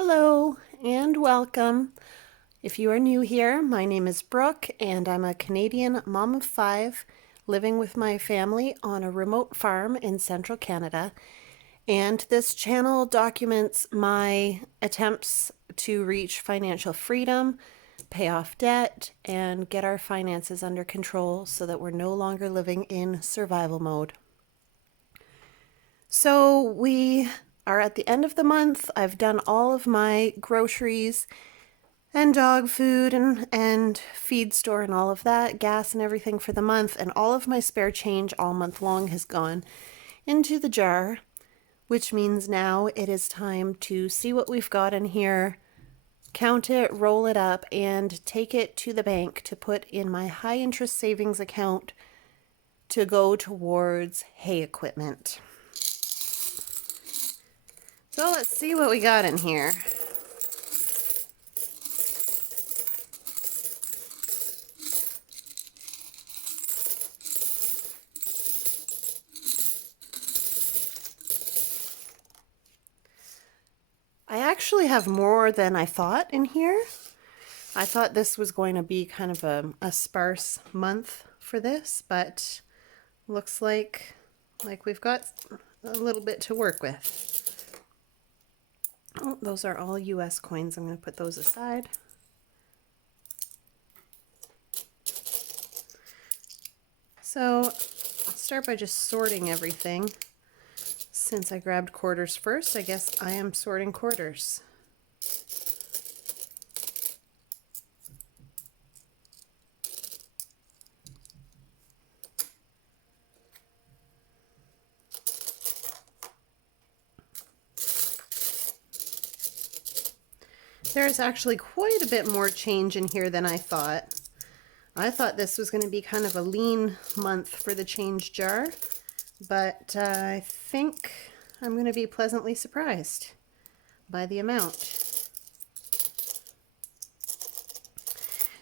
Hello and welcome. If you are new here, my name is Brooke and I'm a Canadian mom of five living with my family on a remote farm in central Canada. And this channel documents my attempts to reach financial freedom, pay off debt, and get our finances under control so that we're no longer living in survival mode. So we are at the end of the month. I've done all of my groceries and dog food and feed store and all of that, gas and everything for the month, and all of my spare change all month long has gone into the jar, which means now it is time to see what we've got in here, count it, roll it up, and take it to the bank to put in my high interest savings account to go towards hay equipment. So let's see what we got in here. I actually have more than I thought in here. I thought this was going to be kind of a sparse month for this, but looks like we've got a little bit to work with. Oh, those are all US coins. I'm going to put those aside. So I'll start by just sorting everything. Since I grabbed quarters first, I guess I am sorting quarters. There's actually quite a bit more change in here than I thought. I thought this was going to be kind of a lean month for the change jar, but I think I'm going to be pleasantly surprised by the amount.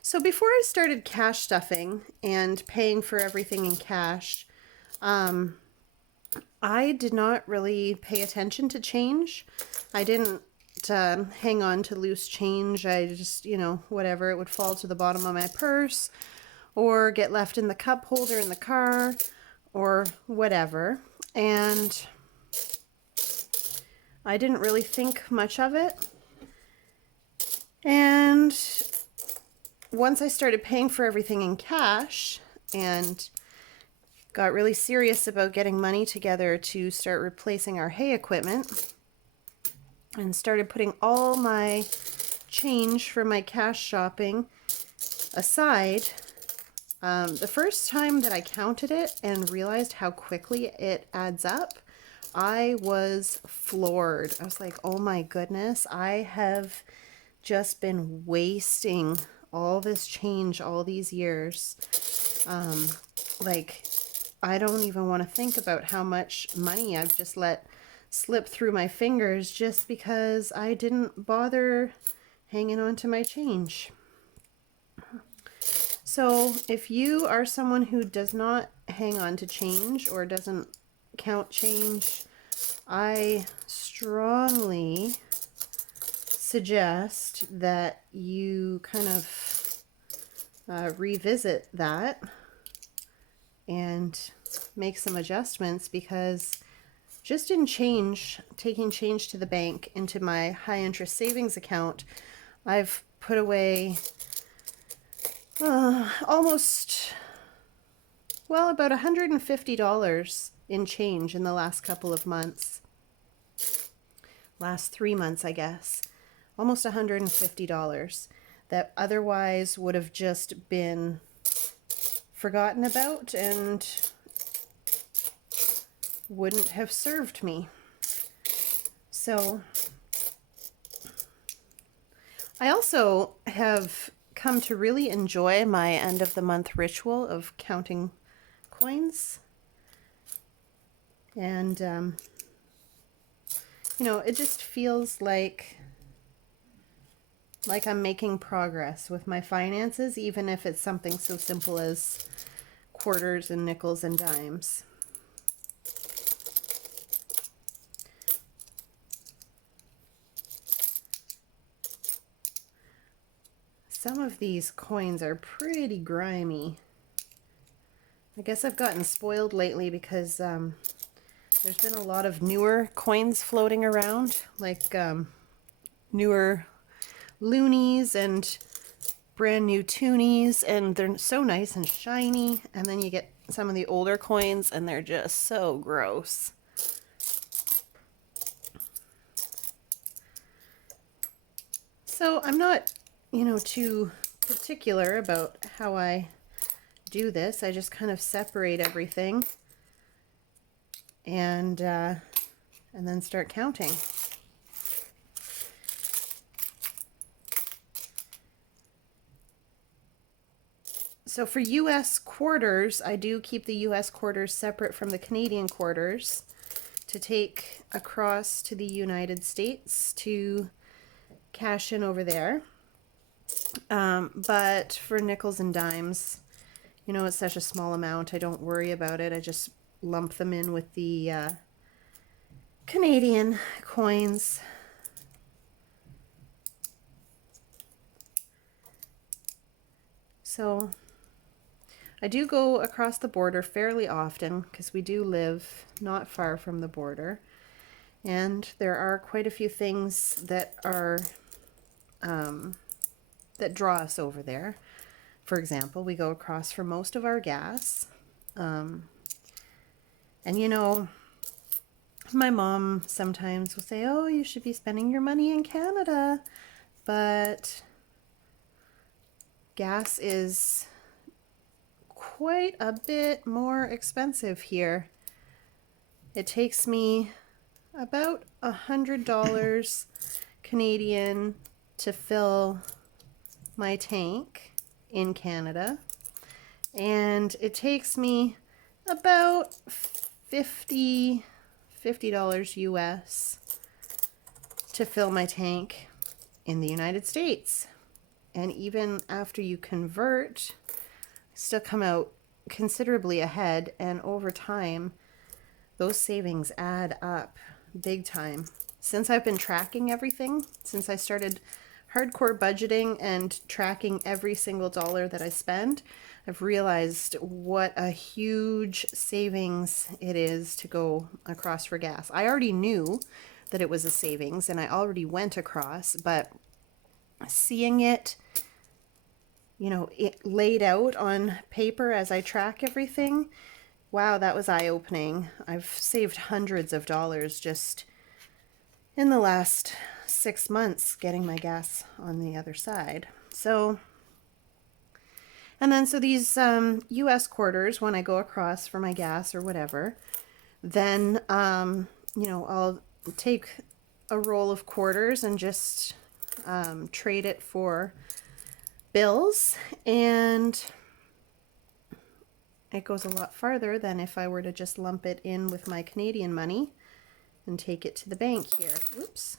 So before I started cash stuffing and paying for everything in cash, I did not really pay attention to change. I didn't hang on to loose change. I just, whatever, it would fall to the bottom of my purse or get left in the cup holder in the car or whatever. And I didn't really think much of it. And once I started paying for everything in cash and got really serious about getting money together to start replacing our hay equipment and started putting all my change for my cash shopping aside, the first time that I counted it and realized how quickly it adds up, I was floored. I was like, oh my goodness, I have just been wasting all this change all these years. I don't even want to think about how much money I've just let slip through my fingers just because I didn't bother hanging on to my change. So if you are someone who does not hang on to change or doesn't count change, I strongly suggest that you kind of revisit that and make some adjustments, because just in change, taking change to the bank into my high interest savings account, I've put away almost, well, about $150 in change in the last couple of months. Last 3 months, I guess. Almost $150 that otherwise would have just been forgotten about and wouldn't have served me. So I also have come to really enjoy my end of the month ritual of counting coins. And, it just feels like I'm making progress with my finances, even if it's something so simple as quarters and nickels and dimes. some of these coins are pretty grimy. I guess I've gotten spoiled lately because there's been a lot of newer coins floating around, like newer loonies and brand new toonies, and they're so nice and shiny. And then you get some of the older coins and they're just so gross. So I'm not, too particular about how I do this. I just kind of separate everything and then start counting. So for US quarters, I do keep the US quarters separate from the Canadian quarters to take across to the United States to cash in over there. But for nickels and dimes, it's such a small amount, I don't worry about it. I just lump them in with the Canadian coins. So I do go across the border fairly often because we do live not far from the border, and there are quite a few things that are that draw us over there. For example, we go across for most of our gas, and my mom sometimes will say, "Oh, you should be spending your money in Canada," but gas is quite a bit more expensive here. It takes me about $100 Canadian to fill my tank in Canada, and it takes me about $50 US to fill my tank in the United States. And even after you convert, still come out considerably ahead, and over time those savings add up big time. Since I've been tracking everything, since I started hardcore budgeting and tracking every single dollar that I spend, I've realized what a huge savings it is to go across for gas. I already knew that it was a savings and I already went across, but seeing it, it laid out on paper as I track everything, wow, that was eye-opening. I've saved hundreds of dollars just in the last 6 months getting my gas on the other side. So these US quarters, when I go across for my gas or whatever, then I'll take a roll of quarters and just trade it for bills, and it goes a lot farther than if I were to just lump it in with my Canadian money and take it to the bank here. Oops.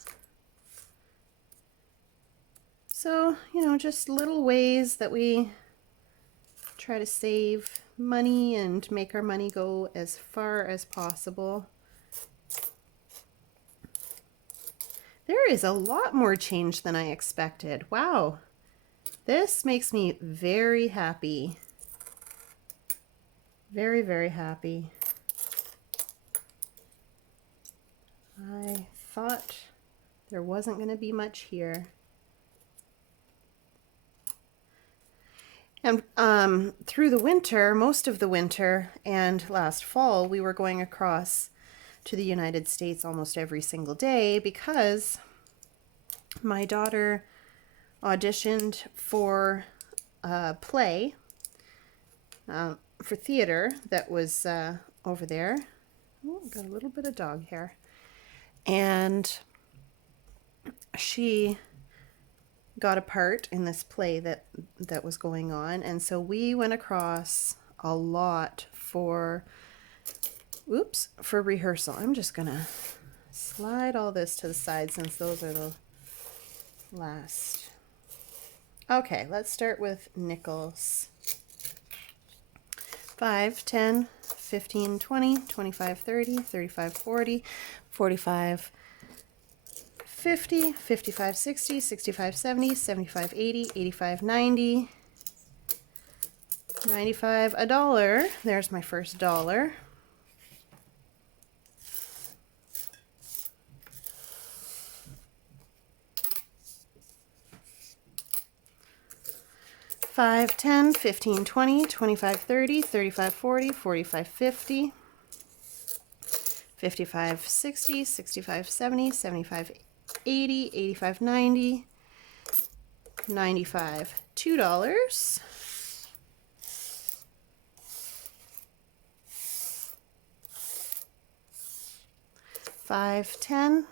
So, just little ways that we try to save money and make our money go as far as possible. There is a lot more change than I expected. Wow. This makes me very happy. Very, very happy. I thought there wasn't going to be much here. And through the winter, most of the winter and last fall, we were going across to the United States almost every single day because my daughter auditioned for a play for theater that was over there. Oh, got a little bit of dog hair. And she got a part in this play that was going on, and so we went across a lot for rehearsal. I'm just gonna slide all this to the side since those are the last. Okay, let's start with nickels. 5, 10, 15, 20, 25, 30, 35, 40, 45, 50, 55, 60, 65, 70, 75, 80, 85, 90, 95, a dollar. There's my first dollar. $5, $10, $15, $20, $25, $30, $35, $40, $45, $50, $55, $60, $65, $70, $75, $80, $85, $90, $95, $2, $5, $10,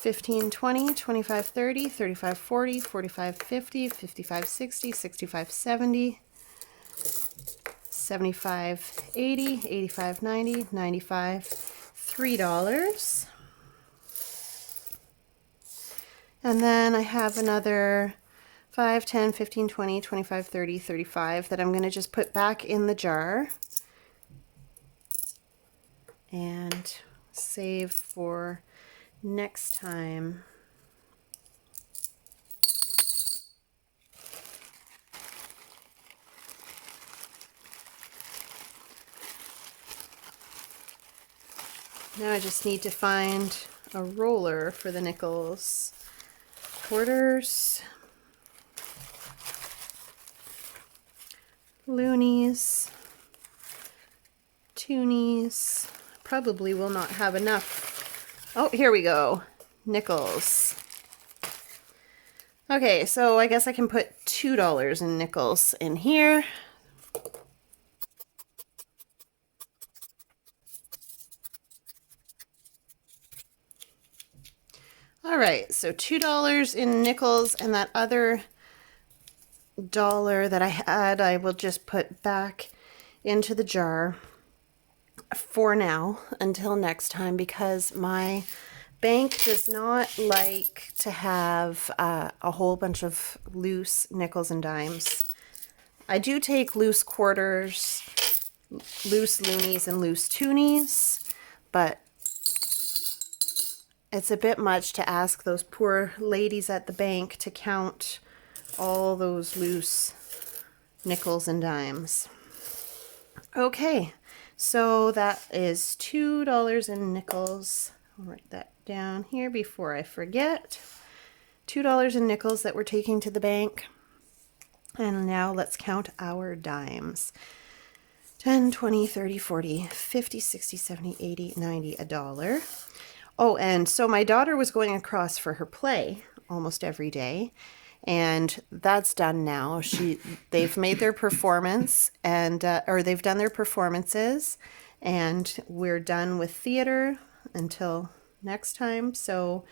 $15, $20, $25, $30, $35, $40, $45, $50, $55, $60, $65, $70, $75, $80, $85, $90, $95, $3. And then I have another 5, 10, 15, 20, 25, 30, 35 that I'm going to just put back in the jar and save for next time. Now I just need to find a roller for the nickels. Quarters, loonies, toonies. Probably will not have enough. Oh, here we go. Nickels. Okay, so I guess I can put $2 in nickels in here. All right, so $2 in nickels, and that other dollar that I had, I will just put back into the jar for now until next time, because my bank does not like to have a whole bunch of loose nickels and dimes. I do take loose quarters, loose loonies, and loose toonies, but it's a bit much to ask those poor ladies at the bank to count all those loose nickels and dimes. Okay, so that is $2 in nickels. I'll write that down here before I forget. $2 in nickels that we're taking to the bank. And now let's count our dimes. 10, 20, 30, 40, 50, 60, 70, 80, 90, a dollar. Oh, and so my daughter was going across for her play almost every day, and that's done now. They've made their performance, and or they've done their performances, and we're done with theater until next time. So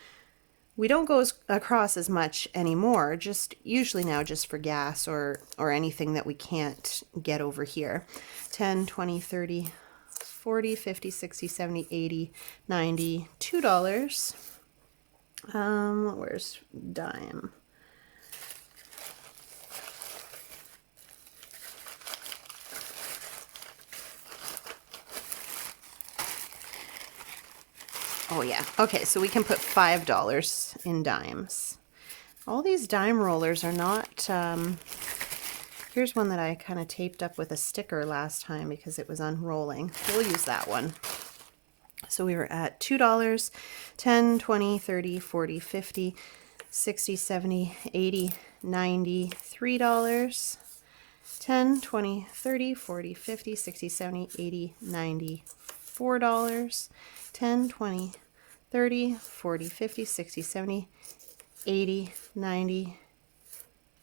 we don't go across as much anymore, just usually now just for gas or anything that we can't get over here. 10, 20, 30, 40, 50, 60, 70, 80, 90, $2. Where's dime? Oh yeah. Okay, so we can put $5 in dimes. All these dime rollers are not, here's one that I kind of taped up with a sticker last time because it was unrolling. We'll use that one. So we were at $2, 10, 20, 30, 40, 50, 60, 70, 80, 90, $3, 10, 20, 30, 40, 50, 60, 70, 80, 90, $4, 10, 20, 30, 40, 50, 60, 70, 80, 90,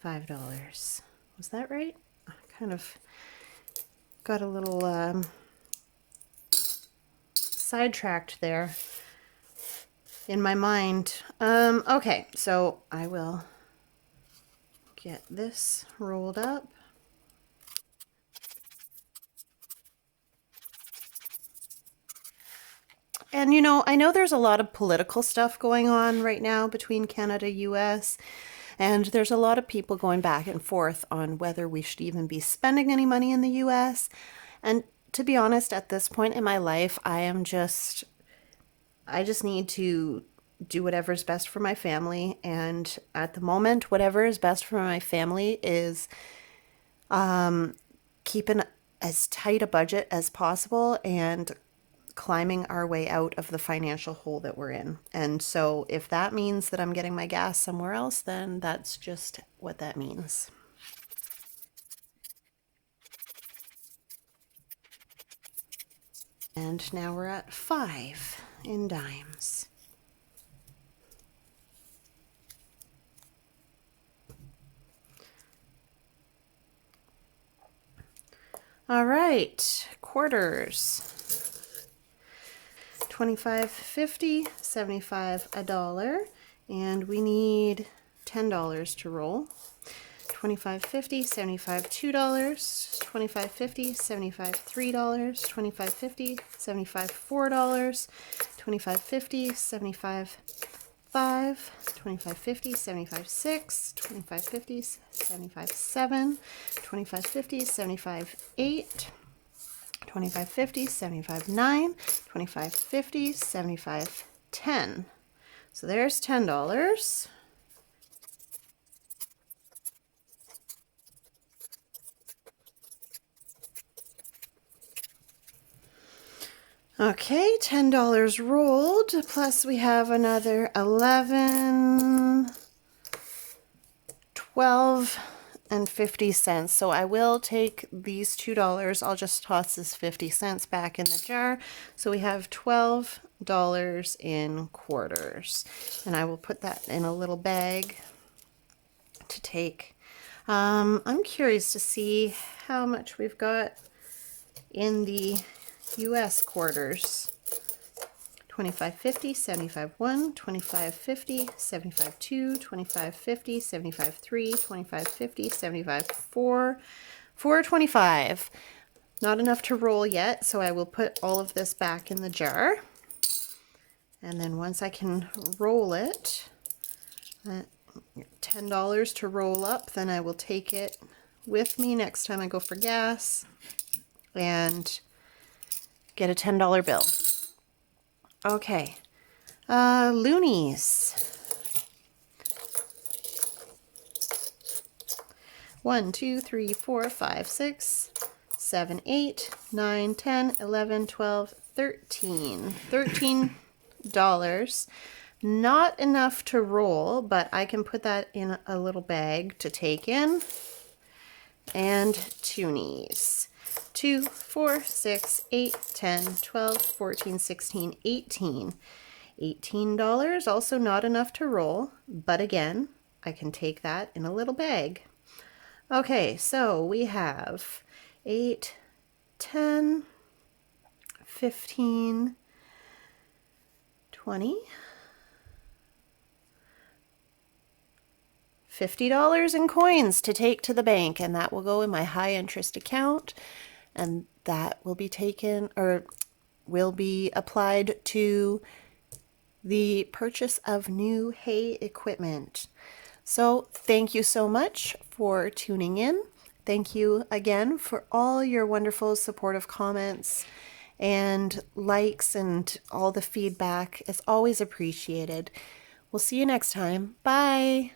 $5. Was that right? I kind of got a little sidetracked there in my mind. Okay, so I will get this rolled up. And you know, I know there's a lot of political stuff going on right now between Canada, US, and there's a lot of people going back and forth on whether we should even be spending any money in the US. And to be honest, at this point in my life, I just need to do whatever's best for my family. And at the moment, whatever is best for my family is keeping as tight a budget as possible and climbing our way out of the financial hole that we're in. And so if that means that I'm getting my gas somewhere else, then that's just what that means. And now we're at 5 in dimes. All right, quarters. 25, 50, 75, $1, and we need $10 to roll. 25, 50, 75, $2, 25, 50, 75, $3, 25, 50, 75, $4, 25, 50, 75, 5, 25, 50, 75, 6, 25, 50, 75, 7, 25, 50, 75, 8, 25, 50, 75, 9, 25, 50, 75, 10. So there's $10. Okay, $10 rolled, plus we have another 11, 12, and 50 cents. So I will take these $2. I'll just toss this 50 cents back in the jar. So we have $12 in quarters. And I will put that in a little bag to take. I'm curious to see how much we've got in the US quarters. 25, 50, 75, 1, 25, 50, 75, 2, 25, 50, 75, 3, 25, 50, 75, 4, 425. Not enough to roll yet, so I will put all of this back in the jar. And then once I can roll it, $10 to roll up, then I will take it with me next time I go for gas and get a $10 bill. Okay, loonies. 1, 2, 3, 4, 5, 6, 7, 8, 9, 10, 11, 12, 13. $13. Not enough to roll, but I can put that in a little bag to take in. And toonies. 2, 4, 6, 8, 10, 12, 14, 16, 18. $18, also not enough to roll, but again, I can take that in a little bag. Okay, so we have 8, 10, 15, 20, $50 in coins to take to the bank, and that will go in my high interest account, and that will be taken or will be applied to the purchase of new hay equipment. So thank you so much for tuning in. Thank you again for all your wonderful supportive comments and likes and all the feedback. It's always appreciated. We'll see you next time. Bye.